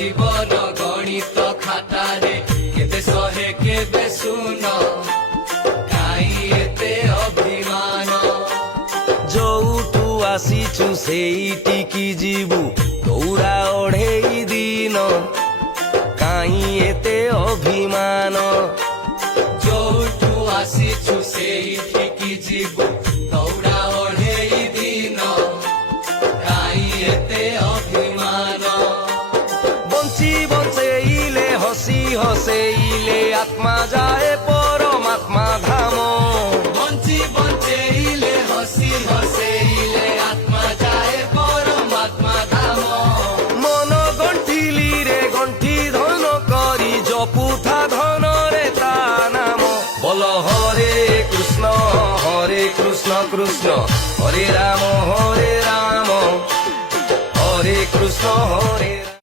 জীবন গণিত খাতারে কেবে শহে কেবে শুন কাই এতে অভিমান ଯୋଉଠୁ ଆସିଛୁ ସେଇଠିକି ଯିବୁ ଦୌଡ଼ା ଅଢ଼େଇ ଦିନ କାହିଁ ଏତେ ଅଭିମାନ ଯୋଉଠୁ ଆସିଛୁ ସେଇଠିକି ଯିବୁ ଦୌଡ଼ା ଅଢ଼େଇ ଦିନ କାଇ ଏତେ ଅଭିମାନ ବଞ୍ଚି ବଞ୍ଚେଇଲେ ହସି ହସେଇଲେ ଆତ୍ମା ଯାଏ ପରମାତ୍ମା ଧାମ বঞ্চি বঞ্চেইলে হসি হসেইলে আত্মা যায় পরমাত্মা ধাম মন গণ্ঠিলিরে গণ্ঠি ধন କରି জপুথা ধনরে তা নাম বল হরে কৃষ্ণ কৃষ্ণ হরে রাম হরে কৃষ্ণ হরে